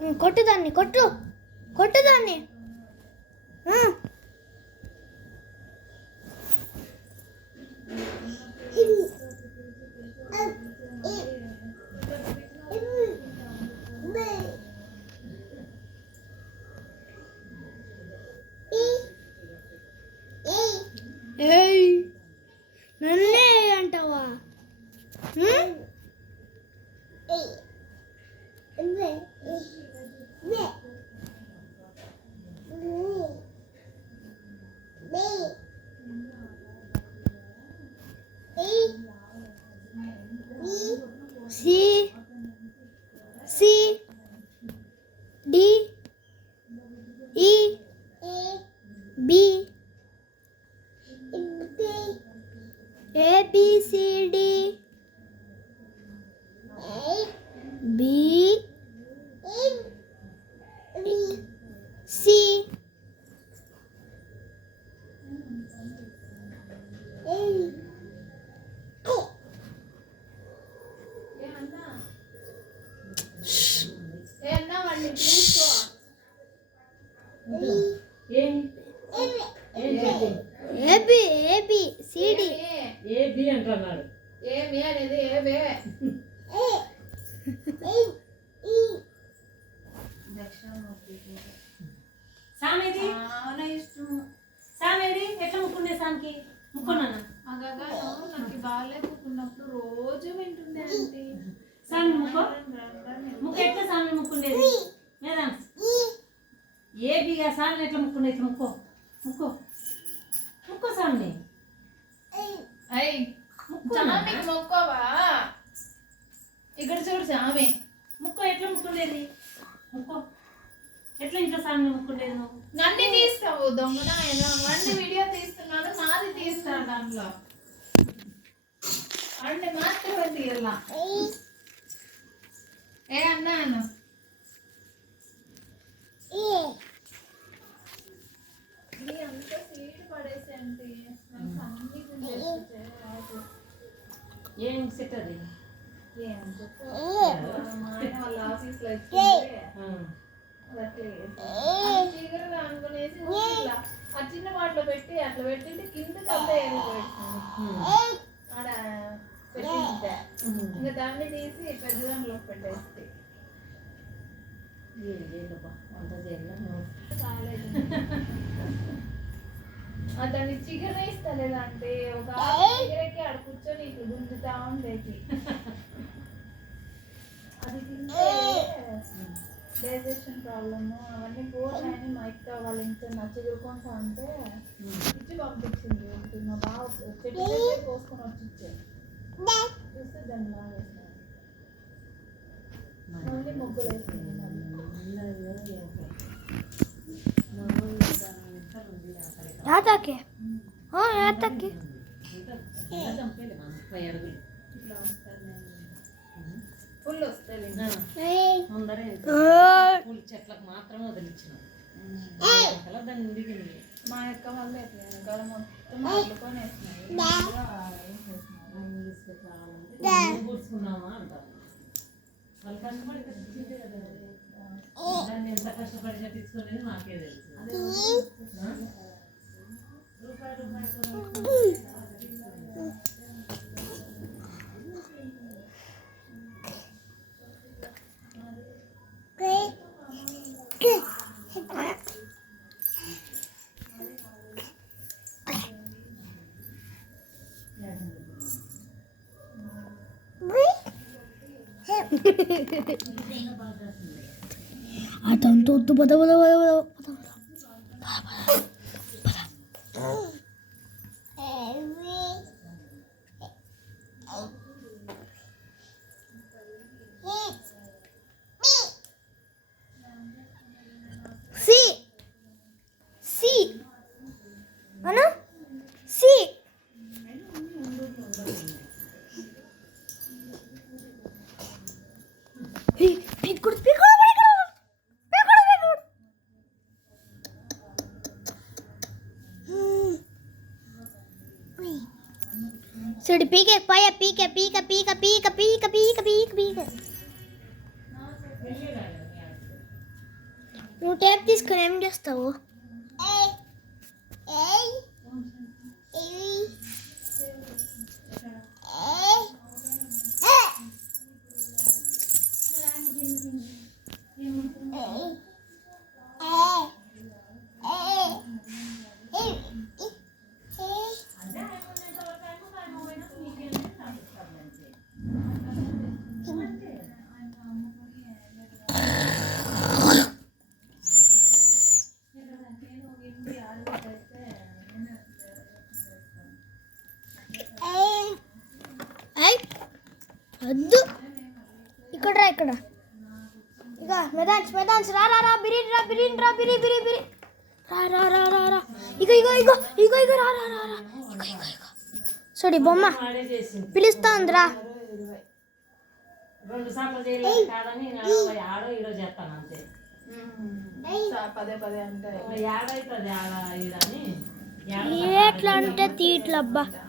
కొట్టు దాన్ని, కొట్టు కొట్టు దాన్ని. ఏయ్ నన్నే అంటావా? C C D E B A B C D B C A B A B C D A B అంటున్నాడు. ఏమి అనేది ఏబే సామేది సామేది ఎట్లా ముక్కుండే సామ్కి ముక్కున్నానా నాకు బాగాలేకున్నప్పుడు రోజు వింటుండే అంటే సామి ముక్కు ముక్కు ఎట్లా సామి ముక్కుండేది లేదా ఏబిగా సామి ఎట్లా ముక్కుండే ఇట్లా ముక్కో ముక్కో ముక్కో సామి అయ్యి చామికి మొక్కవా ఇక్కడ చూడు చామి ముక్కో ఎట్లా ముక్కుండేది ముక్కో ఎట్లా ఇంట్లో సామి ముక్కుండేది నువ్వు నన్ను తీస్తావు దొంగన ఎలా వండి వీడియో తీస్తున్నాను నాది తీస్తాను దాంట్లో అంటే మాత్రమే తీయాల ఏ అన్నాను అంత సీట్ పడేసి అంటే ఏం సెట్ అది ఏం మా ఆయన వాళ్ళ ఆఫీస్లో ఇచ్చింటే చీకటిగా అనుకునేసి ఇట్లా ఆ చిన్న వాటిలో పెట్టి అట్లా పెట్టింటే కింద కల్లా వెళ్ళిపోయింది ఆడ పెట్టింటే ఇంకా దాన్ని తీసి పెద్ద దాంట్లోకి పెట్టేస్తే దాన్ని చికెన్ ఇస్తలేదా అంటే ఒక చికెన్కి ఆడ కూర్చొని ఇట్లా గుంజుతా ఉండేది అది తింటే డైజెషన్ ప్రాబ్లమ్ అవన్నీ పోతాయని మా ఇక్క వాళ్ళ ఇంట్లో నచ్చగురుకుంటా అంటే ఇచ్చి పంపించింది మా బావ చెట్టు కోసుకొని వచ్చి ఇచ్చాను చూస్తే దాన్ని బాగా వేస్తాను మళ్ళీ ముగ్గులు వేసింది యాతకి యాతకి ఫుల్ వస్తాయి పూల చెట్లకు మాత్రమే వదిలించిన దాన్ని ఉండిపోయింది మా యొక్క వాళ్ళు వెనకాల మొత్తం అల్లుకొని కూర్చుకున్నామా అంటారు వాళ్ళు కష్టపడి తెచ్చిందే కదా దాన్ని ఎంత కష్టపడి తెచ్చుకునేది మాకే తెలుసు రూపాయి అతను పద పద పద సి సి అను సి Sudah pikir payah pikir నువ్వు టేప్ తీసుకొని ఏం చేస్తావు? వద్దు, ఇక్కడ రా, ఇక్కడ ఇక మెదాన్స్ మెదాన్స్ రా రా రా బిరిన్ రా బిరిన్ రా బిరి బిరి బిరి రా రా రా రా రా ఇగో ఇగో ఇగో ఇగో ఇగో రా రా రా రా ఇగో ఇగో ఇగో చూడి బొమ్మ వాడే చేసింది పిలుస్తా ఉందిరా. 2 సార్లు చేయలేదు కాదని నేను ఆడో ఈడో చేస్తాను అంతే. పదే పదే అంటే ఏడైతుంది ఆడ ఈడని ఎట్లా అంటే తీట్లబ్బా.